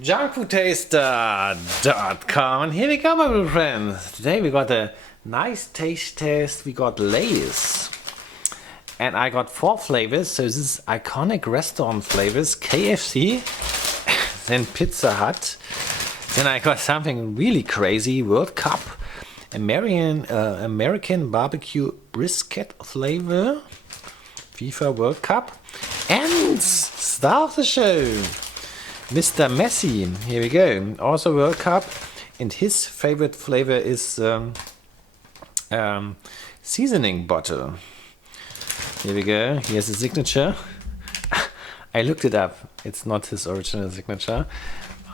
Junkfoodtaster.com, and here we go, my little friends. Today we got a nice taste test. We got Lay's, and I got 4 flavors. So this is iconic restaurant flavors: KFC, then Pizza Hut. Then I got something really crazy: World Cup, American barbecue brisket flavor, FIFA World Cup, and star of the show, Mr. Messi. Here we go. Also World Cup, and his favorite flavor is seasoning butter. Here we go. Here's the signature. I looked it up. It's not his original signature.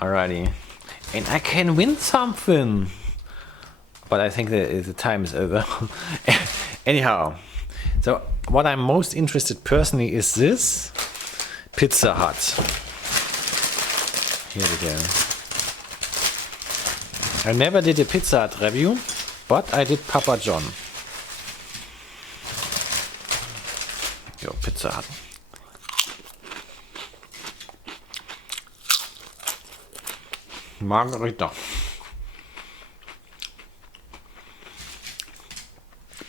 Alrighty. And I can win something. But I think the time is over. Anyhow. So what I'm most interested personally is this Pizza Hut. Here we go. I never did a Pizza Hut review, but I did Papa John. Yo, Pizza Hut. Margherita.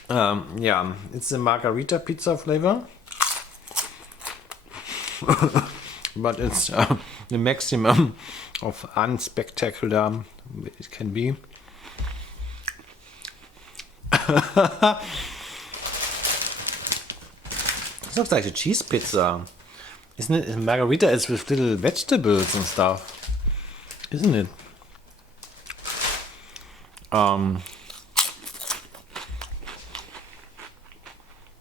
Yeah, it's a Margherita pizza flavor. But it's the maximum of unspectacular it can be. This looks like a cheese pizza, isn't it? Margherita is with little vegetables and stuff, isn't it?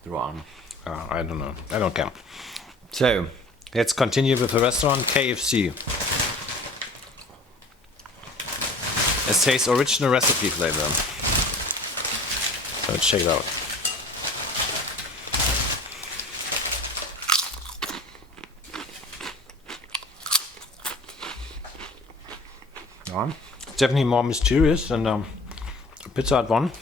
Wrong. I don't know. I don't care. So let's continue with the restaurant KFC. It says original recipe flavor. So let's check it out. Yeah, it's definitely more mysterious than Pizza Hut one.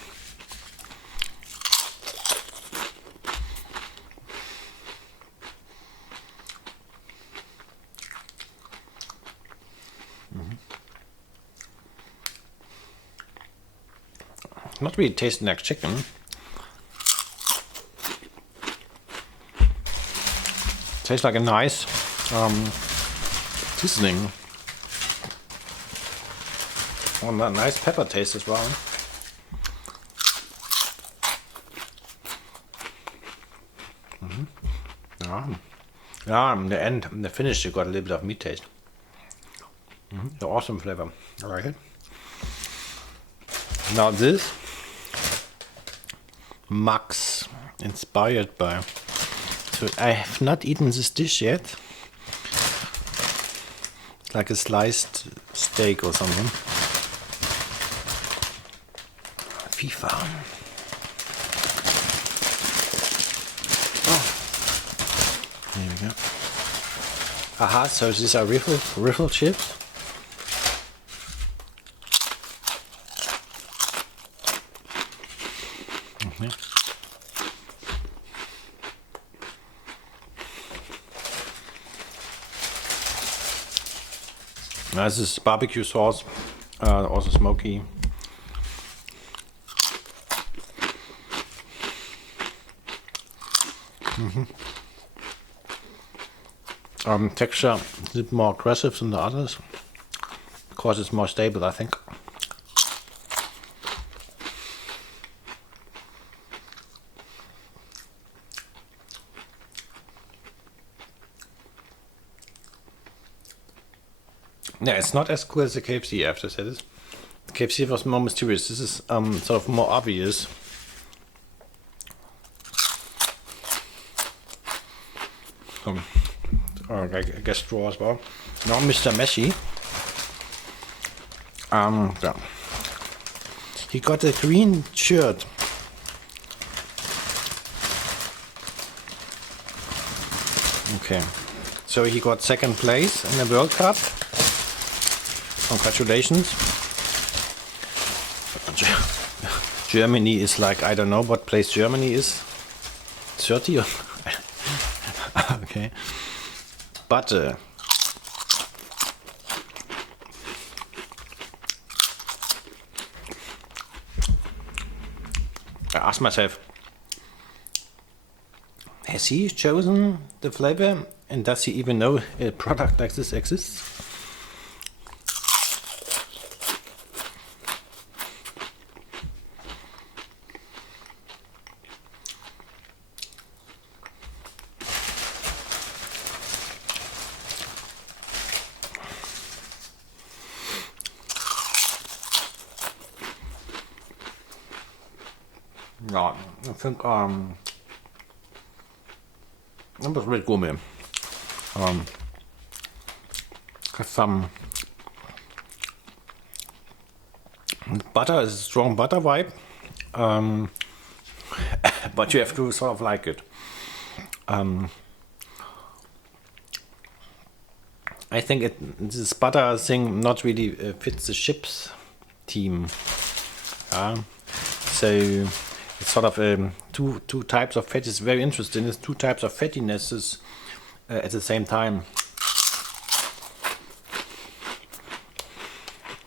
Not really tasting like chicken. Tastes like a nice seasoning. Oh, that nice pepper taste as well. Yeah, in the end, in the finish, you got a little bit of meat taste. The awesome flavor. I like it. Now this Max, inspired by. So I have not eaten this dish yet. It's like a sliced steak or something. FIFA. Oh, here we go. Aha, so these are riffle chips. This is barbecue sauce, also smoky. Texture a bit more aggressive than the others, because it's more stable, I think. Yeah, it's not as cool as the KFC, I have to say this. The KFC was more mysterious. This is sort of more obvious. I guess straw as well. Now Mr. Messi. Yeah. He got a green shirt. Okay. So he got second place in the World Cup. Congratulations. Germany is like, I don't know what place Germany is. 30 or okay. But ask myself, has he chosen the flavor, and does he even know a product like this exists? Yeah, I think that was really gourmet. Got some butter, is a strong butter vibe, but you have to sort of like it. I think this butter thing not really fits the chips team. So it's sort of two types of fat. It's very interesting. It's two types of fattinesses at the same time.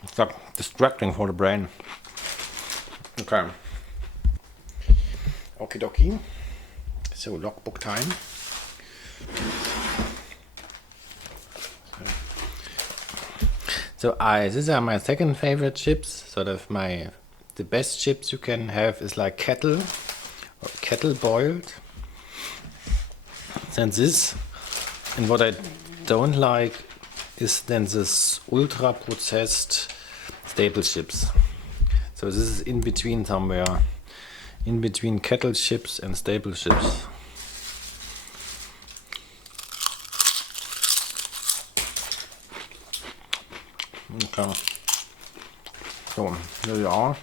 It's like distracting for the brain. Okay. Okie dokie. So logbook time. So these are my second favorite chips. Sort of the best chips you can have is like kettle or kettle boiled. Then this, and what I don't like is then this ultra processed staple chips. So this is in between somewhere, in between kettle chips and staple chips. Okay. So here we are.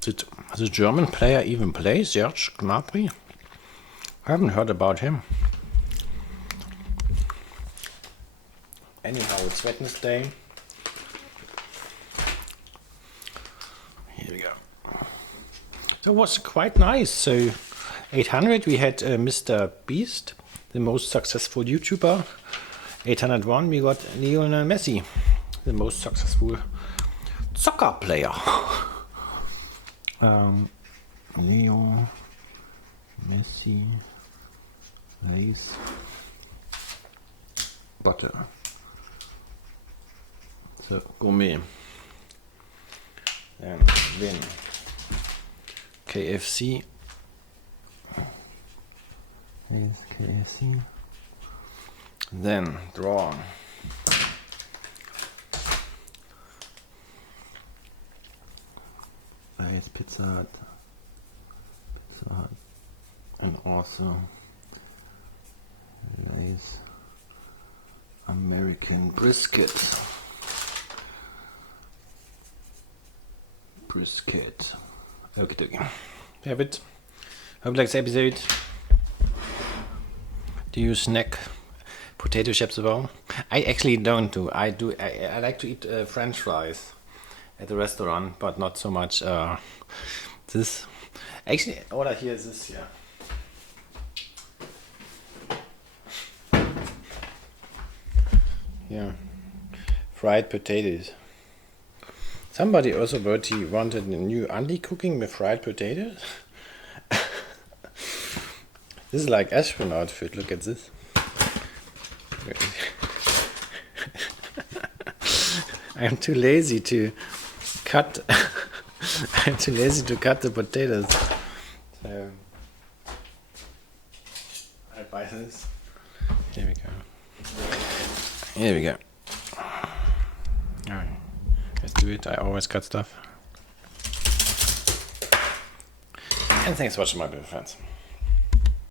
Did the German player even play, Serge Gnabry? I haven't heard about him. Anyhow, it's Wednesday. Here we go. So it was quite nice. So 800 we had Mr. Beast, the most successful YouTuber. 801 we got Lionel Messi, the most successful soccer player. Leo, Messi, rice, butter. So gourmet. And then KFC. Here's KFC. Then draw. There's Pizza Hut, and also there's American brisket. Okay. Have it. Hope you like this episode. Do you snack potato chips as well? I actually don't do. I like to eat French fries at the restaurant, but not so much this. Actually, all I hear is this here. Yeah, fried potatoes. Somebody also wrote he wanted a new Andy cooking with fried potatoes. This is like astronaut food. Look at this. I'm too lazy to cut. I'm too lazy to cut the potatoes. So I buy this. Here we go. Alright. Let's do it. I always cut stuff. And thanks for watching, my beautiful friends.